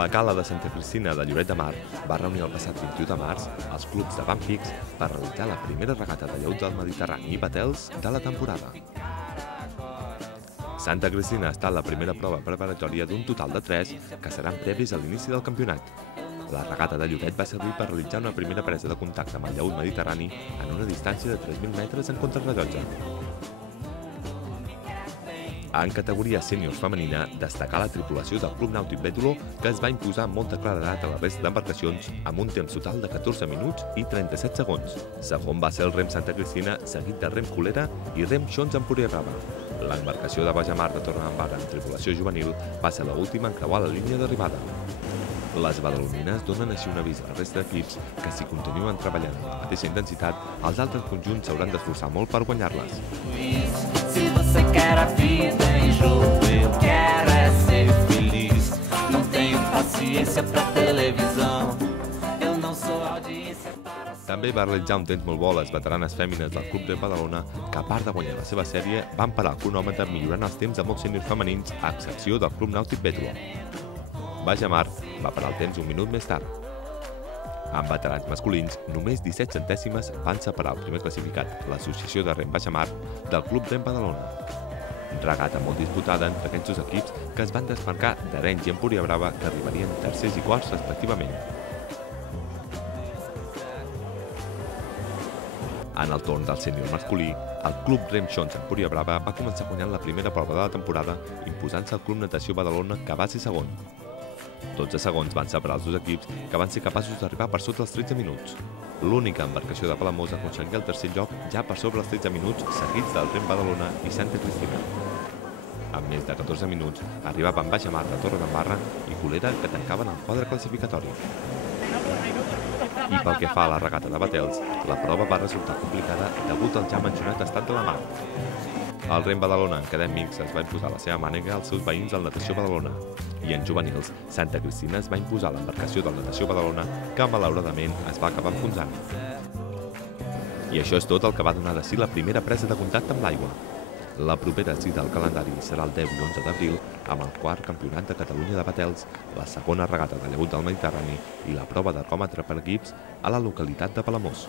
La cala de Santa Cristina de Lloret de Mar va reunir el passat 21 de març els clubs de Van Fix per realitzar la primera regata de lleut del Mediterrani i batels de la temporada. Santa Cristina ha estat la primera prova preparatòria d'un total de 3 que seran previs a l'inici del campionat. La regata de Lloret va servir per realitzar una primera presa de contacte amb el lleut mediterrani en una distància de 3.000 metres en contrarrellotge. En categoria sèniors femenina, destacar la tripulació del Club Nàutic Bétolo, que es va imposar amb molta claredat a la resta d'embarcacions amb un temps total de 14 minuts i 37 segons. Segon va ser el rem Santa Cristina, seguit de rem Colera i rem Xons Empuriabrava. L'embarcació de Bajamar de Torredembarra amb tripulació juvenil va ser l'última en creuar la línia d'arribada. Les badalonines donen així un avís a la resta d'equips que si continuen treballant amb la mateixa intensitat, els altres conjunts s'hauran d'esforçar molt per guanyar-les. Se você quer a vida em jogo, eu quero é ser feliz. Não tenho paciência pra televisão. Eu não sou audiência para... També va realitzar un temps molt bo les veteranes fèmines del Club de Badalona, que a part de guanyar la seva sèrie, van parar el cronòmetre millorant els temps de molts sèniors femenins, a excepció del Club Nàutic Bétolo. Bajamar va parar el temps un minut més tard. En veterans masculins, només 17 centèsimes van separar el primer classificat, l'Associació de Rem Bajamar, del Club Rem Badalona. Regata molt disputada entre aquests dos equips que es van desmarcar d'Arenys i Empuriabrava, que arribarien tercers i quarts respectivament. En el torn del sènior masculí, el Club Rem Xons Empuriabrava va començar guanyant la primera prova de la temporada, imposant-se al Club Natació Badalona, que va ser segon. 12 segons van separar els dos equips, que van ser capaços d'arribar per sota els 13 minuts. L'única embarcació de Palamós aconseguia el tercer lloc ja per sobre els 13 minuts, seguits del Rem Badalona i Santa Cristina. Amb més de 14 minuts, arribaven Bajamar de Torredembarra i Colera, que tancaven el quadre classificatori. I pel que fa a la regata de batels, la prova va resultar complicada degut al ja mencionat estat de la mar. El Rem Badalona en cadet mixt es va imposar la seva mànega als seus veïns del Natació Badalona. I en juvenils, Santa Cristina es va imposar l'embarcació del Natació Badalona, que malauradament es va acabar enfonsant. I això és tot el que va donar de si la primera presa de contacte amb l'aigua. La propera cita al calendari serà el 10 i 11 d'abril, amb el quart Campionat de Catalunya de batels, la segona regata de lleut del Mediterrani i la prova d'ergòmetre per equips a la localitat de Palamós.